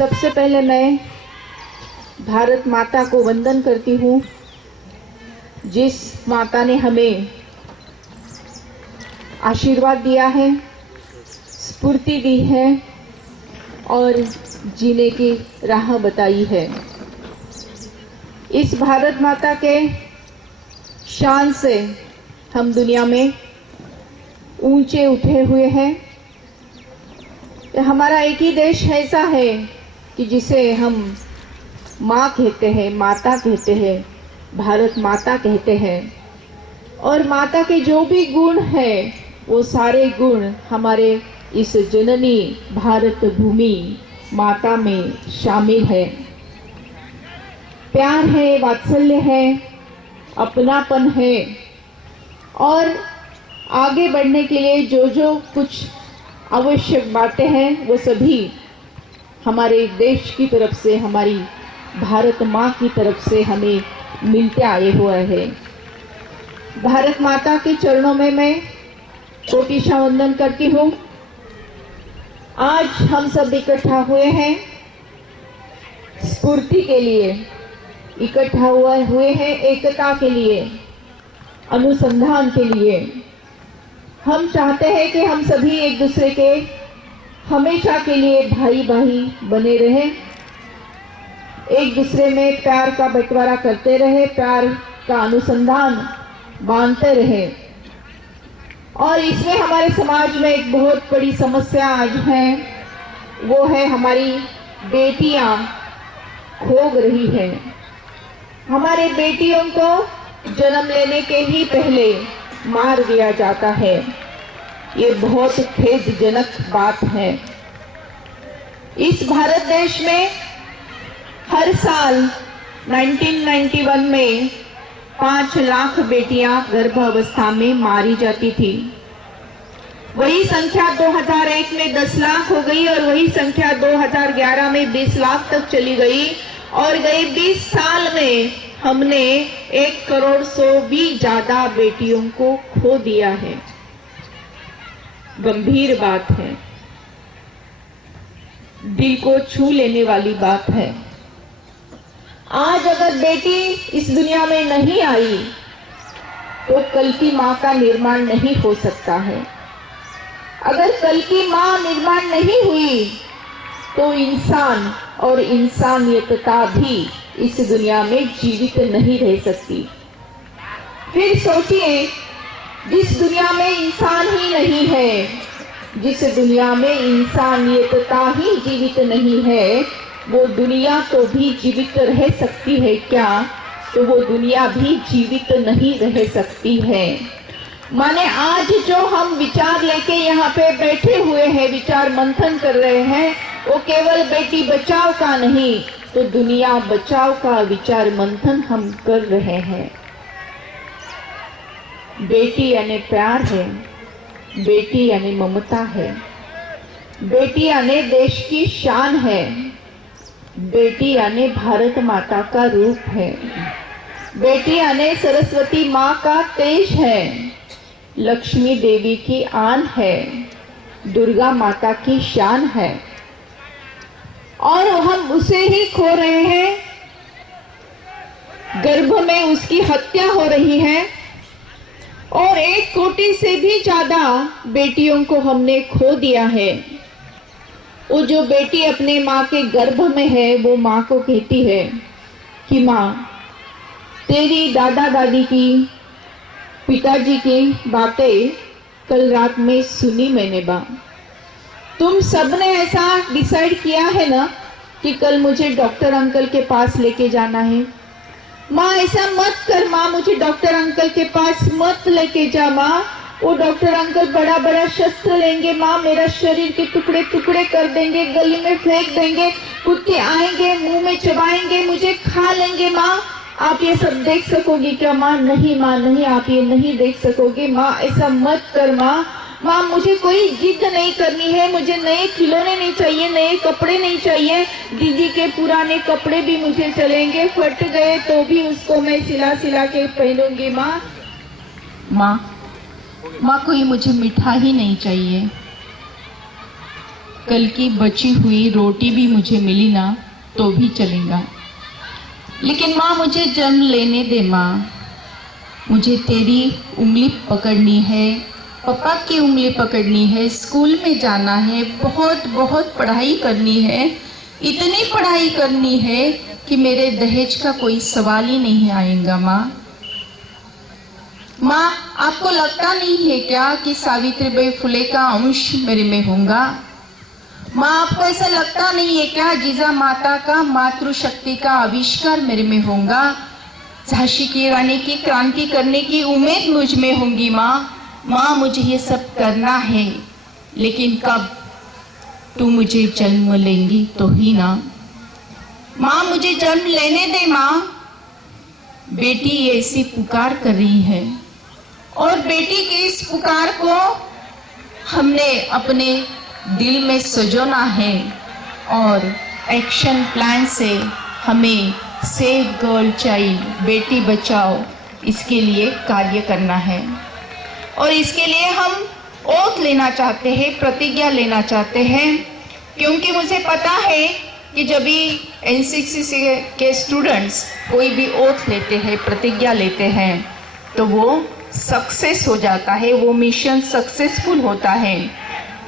सबसे पहले मैं भारत माता को वंदन करती हूँ, जिस माता ने हमें आशीर्वाद दिया है, स्फूर्ति दी है और जीने की राह बताई है। इस भारत माता के शान से हम दुनिया में ऊंचे उठे हुए हैं। हमारा एक ही देश ऐसा है कि जिसे हम माँ कहते हैं, माता कहते हैं, भारत माता कहते हैं। और माता के जो भी गुण हैं वो सारे गुण हमारे इस जननी भारत भूमि माता में शामिल है। प्यार है, वात्सल्य है, अपनापन है और आगे बढ़ने के लिए जो जो कुछ आवश्यक बातें हैं वो सभी हमारे देश की तरफ से, हमारी भारत माँ की तरफ से हमें मिलते आए हुए हैं। भारत माता के चरणों में मैं कोटि वंदन करती हूँ। आज हम सब इकट्ठा हुए हैं स्फूर्ति के लिए, इकट्ठा हुए हैं एकता के लिए, अनुसंधान के लिए। हम चाहते हैं कि हम सभी एक दूसरे के हमेशा के लिए भाई भाई बने रहें, एक दूसरे में प्यार का बंटवारा करते रहे, प्यार का अनुसंधान बांधते रहे। और इसमें हमारे समाज में एक बहुत बड़ी समस्या आज है, वो है हमारी बेटियां खो रही है। हमारे बेटियों को जन्म लेने के ही पहले मार दिया जाता है। ये बहुत खेदजनक बात है। इस भारत देश में हर साल 1991 में 5 लाख बेटियां गर्भावस्था में मारी जाती थी। वही संख्या 2001 में 10 लाख हो गई और वही संख्या 2011 में 20 लाख तक चली गई और गए 20 साल में हमने 1 करोड़ 100 भी ज्यादा बेटियों को खो दिया है। गंभीर बात है, दिल को छू लेने वाली बात है। आज अगर बेटी इस दुनिया में नहीं आई तो कल की माँ का निर्माण नहीं हो सकता है। अगर कल की माँ निर्माण नहीं हुई तो इंसान और इंसानियतता भी इस दुनिया में जीवित नहीं रह सकती। फिर सोचिए, जिस दुनिया में इंसान ही नहीं है, जिस दुनिया में इंसानियतता ही जीवित नहीं है, वो दुनिया तो भी जीवित रह सकती है क्या? तो वो दुनिया भी जीवित नहीं रह सकती है। माने आज जो हम विचार लेके यहाँ पे बैठे हुए हैं, विचार मंथन कर रहे हैं, वो केवल बेटी बचाओ का नहीं तो दुनिया बचाओ का विचार मंथन हम कर रहे हैं। बेटी यानी प्यार है, बेटी यानी ममता है, बेटी यानी देश की शान है, बेटी यानी भारत माता का रूप है, बेटी यानी सरस्वती माँ का तेज है, लक्ष्मी देवी की आन है, दुर्गा माता की शान है। और हम उसे ही खो रहे हैं, गर्भ में उसकी हत्या हो रही है और 1 कोटि से भी ज्यादा बेटियों को हमने खो दिया है। वो जो बेटी अपने माँ के गर्भ में है वो माँ को कहती है कि माँ, तेरी दादा दादी की, पिताजी की बातें कल रात में सुनी मैंने बा। तुम सबने ऐसा डिसाइड किया है ना कि कल मुझे डॉक्टर अंकल के पास लेके जाना है। माँ ऐसा मत कर माँ, मुझे डॉक्टर अंकल के पास मत लेके जा माँ, वो डॉक्टर अंकल बड़ा बड़ा शस्त्र लेंगे माँ, मेरा शरीर के टुकड़े टुकड़े कर देंगे, गली में फेंक देंगे, कुत्ते आएंगे, मुंह में चबाएंगे, मुझे खा लेंगे माँ। आप ये सब देख सकोगी क्या माँ? नहीं माँ, नहीं, आप ये नहीं देख सकोगे माँ, ऐसा मत कर माँ। माँ मुझे कोई जिद नहीं करनी है, मुझे नए खिलौने नहीं चाहिए, नए कपड़े नहीं चाहिए, दीदी के पुराने कपड़े भी मुझे चलेंगे, फट गए तो भी उसको मैं सिला सिला के पहनूंगी माँ। माँ, माँ कोई मुझे मिठाई नहीं चाहिए, कल की बची हुई रोटी भी मुझे मिली ना तो भी चलेगा, लेकिन माँ मुझे जन्म लेने दे माँ। मुझे तेरी उंगली पकड़नी है, पापा की उंगली पकड़नी है, स्कूल में जाना है, बहुत बहुत पढ़ाई करनी है, इतनी पढ़ाई करनी है कि मेरे दहेज का कोई सवाल ही नहीं आएगा माँ। माँ, आपको लगता नहीं है क्या कि सावित्रीबाई फुले का अंश मेरे में होगा? माँ, आपको ऐसा लगता नहीं है क्या जीजा माता का मातृशक्ति का आविष्कार मेरे में होगा? झांसी की रानी की क्रांति करने की उम्मीद मुझ में होगी माँ। माँ, मुझे ये सब करना है, लेकिन कब? तू मुझे जन्म लेंगी तो ही ना। माँ, मुझे जन्म लेने दे माँ। बेटी ऐसी पुकार कर रही है और बेटी की इस पुकार को हमने अपने दिल में सजोना है और एक्शन प्लान से हमें save girl child, Beti Bachao, इसके लिए कार्य करना है। और इसके लिए हम ओथ लेना चाहते हैं, प्रतिज्ञा लेना चाहते हैं, क्योंकि मुझे पता है कि जब भी एनसीसी के स्टूडेंट्स कोई भी ओथ लेते हैं, प्रतिज्ञा लेते हैं, तो वो सक्सेस हो जाता है, वो मिशन सक्सेसफुल होता है।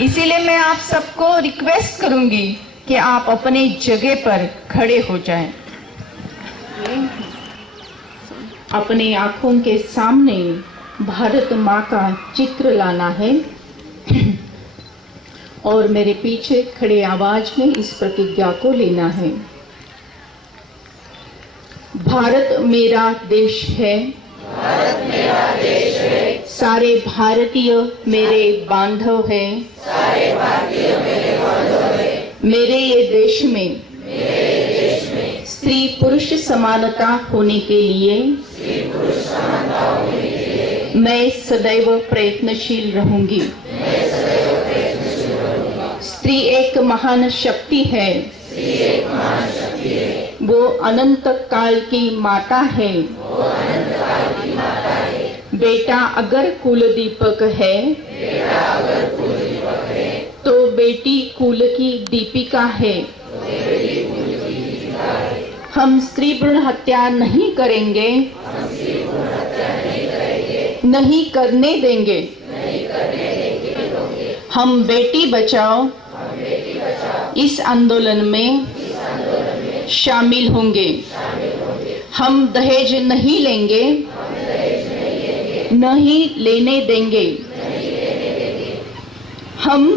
इसीलिए मैं आप सबको रिक्वेस्ट करूंगी कि आप अपने जगह पर खड़े हो जाएं। अपने आंखों के सामने भारत माँ का चित्र लाना है और मेरे पीछे खड़े आवाज में इस प्रतिज्ञा को लेना है। भारत मेरा देश है, भारत मेरा देश है, सारे भारतीय मेरे बांधव हैं, सारे भारतीय मेरे बांधव हैं। मेरे ये देश में स्त्री पुरुष समानता होने के लिए मैं सदैव प्रयत्नशील रहूंगी। स्त्री एक महान शक्ति है, वो अनंत काल की माता है। बेटा अगर कुल दीपक है तो बेटी कुल की दीपिका है। हम स्त्री भ्रूण हत्या नहीं करेंगे, नहीं करने देंगे। हम बेटी बचाओ इस आंदोलन में शामिल होंगे। हम दहेज नहीं लेंगे, नहीं लेने देंगे। हम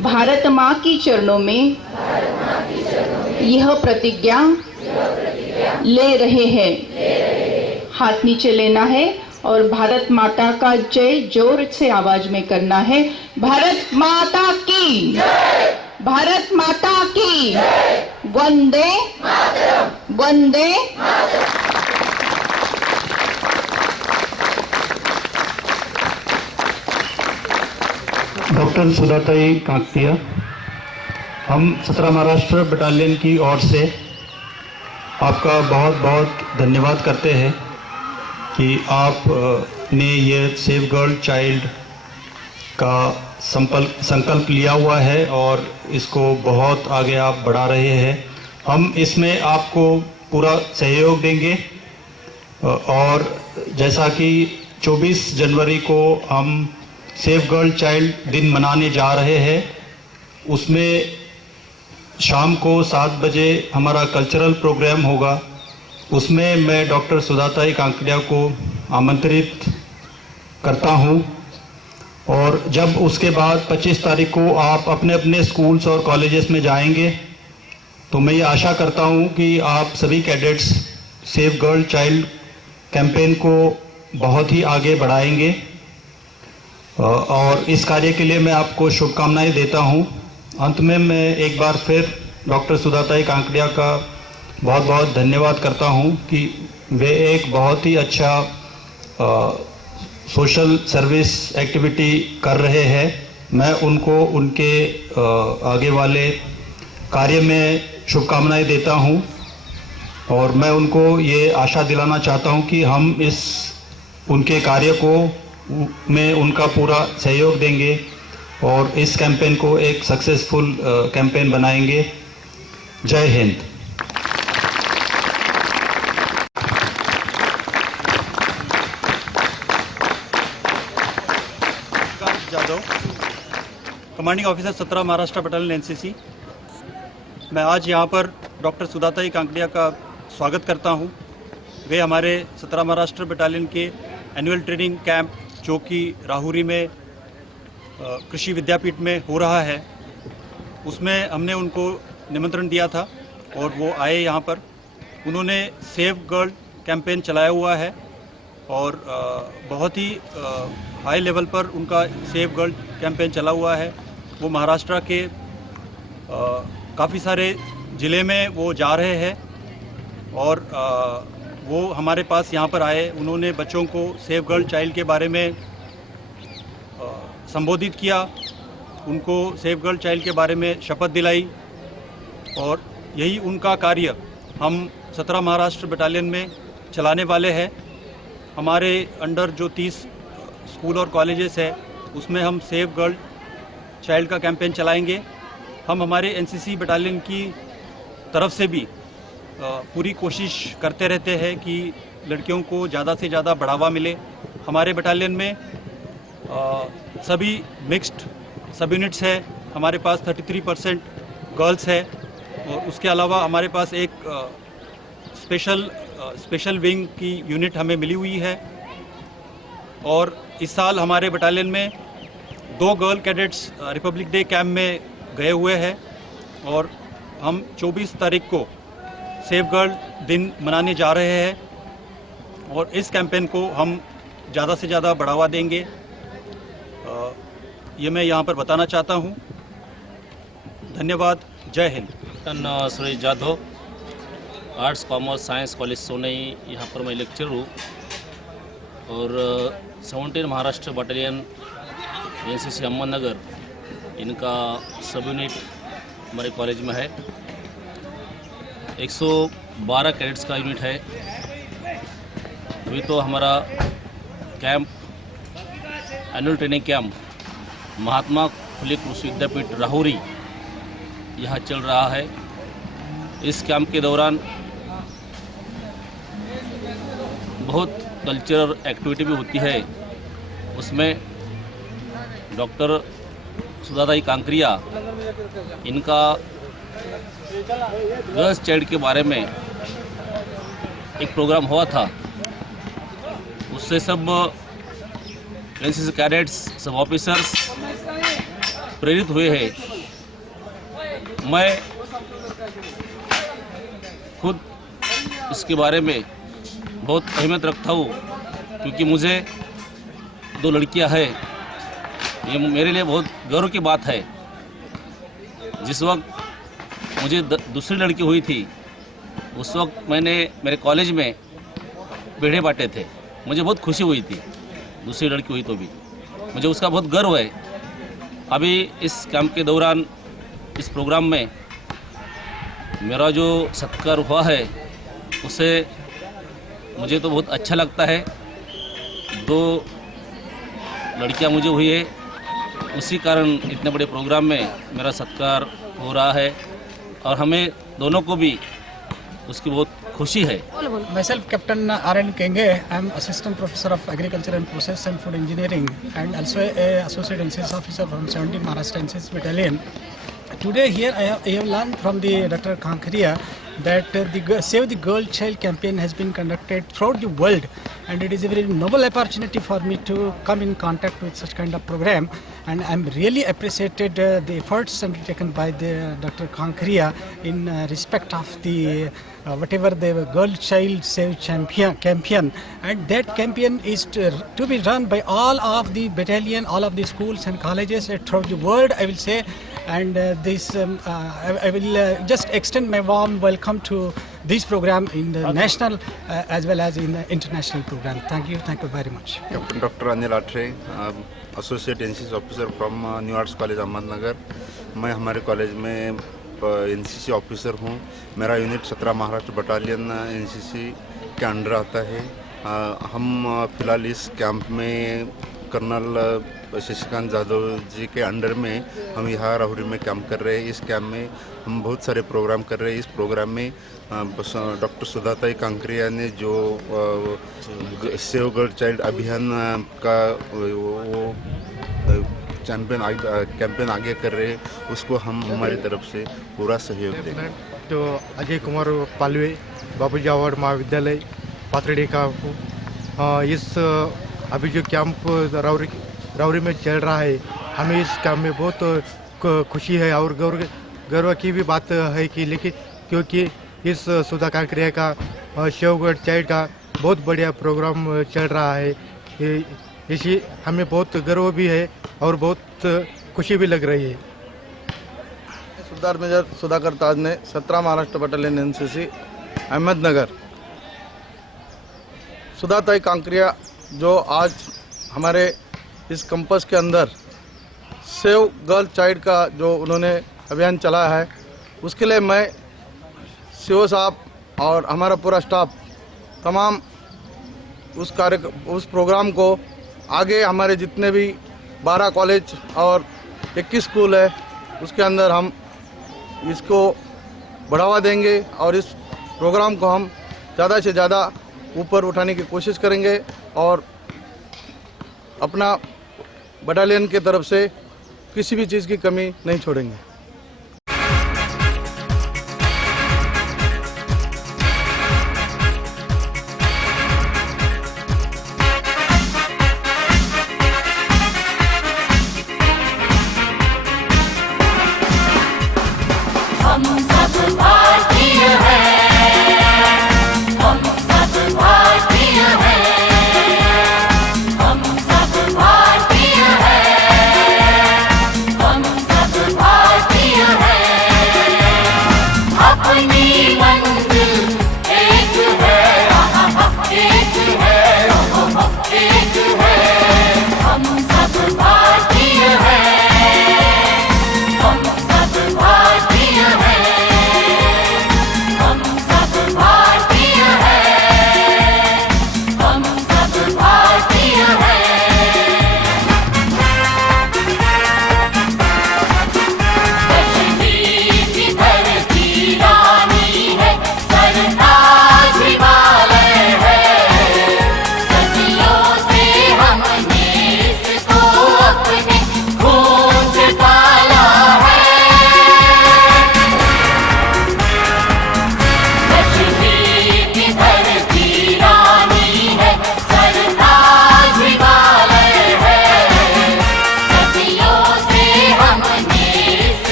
भारत माँ की चरणों में यह प्रतिज्ञा ले रहे हैं। हाथ नीचे लेना है और भारत माता का जय जोर से आवाज में करना है। भारत माता की, भारत माता की, वंदे वंदे। डॉक्टर सुधाताई काकतिया, हम 17 महाराष्ट्र बटालियन की ओर से आपका बहुत बहुत धन्यवाद करते हैं कि आप ने ये सेव गर्ल चाइल्ड का संकल्प लिया हुआ है और इसको बहुत आगे आप बढ़ा रहे हैं। हम इसमें आपको पूरा सहयोग देंगे और जैसा कि 24 जनवरी को हम सेव गर्ल चाइल्ड दिन मनाने जा रहे हैं, उसमें शाम को 7 बजे हमारा कल्चरल प्रोग्राम होगा। उसमें मैं डॉक्टर सुधाताई काकतिया को आमंत्रित करता हूं और जब उसके बाद 25 तारीख को आप अपने अपने स्कूल्स और कॉलेजेस में जाएंगे तो मैं ये आशा करता हूं कि आप सभी cadets save girl child campaign को बहुत ही आगे बढ़ाएंगे और इस कार्य के लिए मैं आपको शुभकामनाएं देता हूं। अंत में मैं एक बार फिर डॉक्टर सुधाताई काकतिया का बहुत बहुत धन्यवाद करता हूं कि वे एक बहुत ही अच्छा सोशल सर्विस एक्टिविटी कर रहे हैं। मैं उनको उनके आगे वाले कार्य में शुभकामनाएं देता हूं और मैं उनको ये आशा दिलाना चाहता हूं कि हम इस उनके कार्य को में उनका पूरा सहयोग देंगे और इस कैंपेन को एक सक्सेसफुल कैंपेन बनाएंगे। जय हिंद। Jadhav, commanding officer 17 Maharashtra battalion NCC. मैं आज यहाँ पर डॉक्टर सुधाताई कांकड़िया का स्वागत करता हूँ। वे हमारे 17 महाराष्ट्र बटालियन के एनुअल ट्रेनिंग कैंप जो कि राहुरी में कृषि विद्यापीठ में हो रहा है, उसमें हमने उनको निमंत्रण दिया था और वो आए यहाँ पर। उन्होंने सेव गर्ल कैंपेन चलाया हुआ है और बहुत ही हाई लेवल पर उनका सेव गर्ल कैंपेन चला हुआ है। वो महाराष्ट्र के काफ़ी सारे ज़िले में वो जा रहे हैं और वो हमारे पास यहाँ पर आए। उन्होंने बच्चों को सेव गर्ल चाइल्ड के बारे में संबोधित किया, उनको सेव गर्ल चाइल्ड के बारे में शपथ दिलाई और यही उनका कार्य हम 17 महाराष्ट्र बटालियन में चलाने वाले हैं। हमारे अंडर जो 30 स्कूल और कॉलेजेस है उसमें हम सेव गर्ल चाइल्ड का कैंपेन चलाएंगे। हम हमारे एनसीसी बटालियन की तरफ से भी पूरी कोशिश करते रहते हैं कि लड़कियों को ज़्यादा से ज़्यादा बढ़ावा मिले। हमारे बटालियन में सभी मिक्स्ड सब यूनिट्स है। हमारे पास 33% गर्ल्स है और उसके अलावा हमारे पास एक स्पेशल विंग की यूनिट हमें मिली हुई है। और इस साल हमारे बटालियन में 2 girl cadets Republic day camp में गए हुए हैं और हम 24 तारीख को सेव गर्ल दिन मनाने जा रहे हैं और इस कैंपेन को हम ज़्यादा से ज़्यादा बढ़ावा देंगे। ये मैं यहाँ पर बताना चाहता हूँ। धन्यवाद। जय Hind. Suresh Jadhav, arts commerce science college Sonai, यहाँ पर मैं लेक्चर हूँ और 17 महाराष्ट्र बटालियन एनसीसी अहमदनगर, इनका सब यूनिट हमारे कॉलेज में है। 112 कैडेट्स का यूनिट है। अभी तो हमारा camp annual training camp Mahatma Phule कृषि विद्यापीठ राहुरी यहाँ चल रहा है। इस कैंप के दौरान बहुत कल्चरल एक्टिविटी भी होती है। उसमें डॉक्टर सुधाताई कांकड़िया, इनका गर्ल्स चाइल्ड के बारे में एक प्रोग्राम हुआ था। उससे सब एनसीसी कैडेट्स, सब ऑफिसर्स प्रेरित हुए हैं। मैं खुद इसके बारे में बहुत अहमियत रखता हूँ क्योंकि मुझे 2 लड़कियां हैं। ये मेरे लिए बहुत गर्व की बात है। जिस वक्त मुझे दूसरी लड़की हुई थी उस वक्त मैंने मेरे कॉलेज में पेड़े बांटे थे। मुझे बहुत खुशी हुई थी। दूसरी लड़की हुई तो भी मुझे उसका बहुत गर्व है। अभी इस कैंप के दौरान इस प्रोग्राम में मेरा जो सत्कार हुआ है उससे मुझे तो बहुत अच्छा लगता है। 2 लड़कियां मुझे हुई है, उसी कारण इतने बड़े प्रोग्राम में मेरा सत्कार हो रहा है और हमें दोनों को भी उसकी बहुत खुशी है। Myself, Captain R.N. Kenge. I am Assistant Professor of Agriculture and Process and Food Engineering and also a Associate NCS Officer from 17 Maharashtra NCS Battalion. Today here I have learned from the Dr. Kankariya that the Save the Girl Child campaign has been conducted throughout the world, and it is a very noble opportunity for me to come in contact with such kind of program, and I am really appreciated the efforts undertaken by the Dr. Kankariya in respect of the whatever the Girl Child Save campaign, and that campaign is to be run by all of the battalion, all of the schools and colleges throughout the world, I will say. And I will just extend my warm welcome to this program in the national as well as in the international program. Thank you very much. Captain Dr. Anil Atre, Associate NCC Officer from New Arts College Ahmednagar. मैं हमारे college में NCC officer हूँ। मेरा unit 17 Maharashtra battalion NCC के under आता है। हम फिलहाल इस कैंप में कर्नल शशिकांत जाधव जी के अंडर में हम यहाँ राहुरी में काम कर रहे हैं। इस कैम्प में हम बहुत सारे प्रोग्राम कर रहे हैं। इस प्रोग्राम में डॉक्टर सुधाताई कांकरिया ने जो सेव गर्ल चाइल्ड अभियान का वो कैंपेन आगे कर रहे हैं, उसको हम हमारी तरफ से पूरा सहयोग देंगे। तो अजय कुमार पालवे, बाबूजी अवार्ड महाविद्यालय पाथड़ी का इस अभी जो कैंप राउरी में चल रहा है, हमें इस कैंप में बहुत खुशी है और गर्व की भी बात है कि लेकिन क्योंकि इस सुधा कांकरिया का सेव गर्ल चाइल्ड का बहुत बढ़िया प्रोग्राम चल रहा है, इसी हमें बहुत गर्व भी है और बहुत खुशी भी लग रही है। सरदार मेजर सुधाकर ताज ने 17 महाराष्ट्र बटालियन एनसीसी अहमदनगर सुधाताई कांकरिया जो आज हमारे इस कैंपस के अंदर सेव गर्ल चाइल्ड का जो उन्होंने अभियान चलाया है, उसके लिए मैं सीओ साहब और हमारा पूरा स्टाफ तमाम उस प्रोग्राम को आगे हमारे जितने भी 12 कॉलेज और 21 स्कूल है उसके अंदर हम इसको बढ़ावा देंगे और इस प्रोग्राम को हम ज़्यादा से ज़्यादा ऊपर उठाने की कोशिश करेंगे और अपना बटालियन की तरफ से किसी भी चीज़ की कमी नहीं छोड़ेंगे।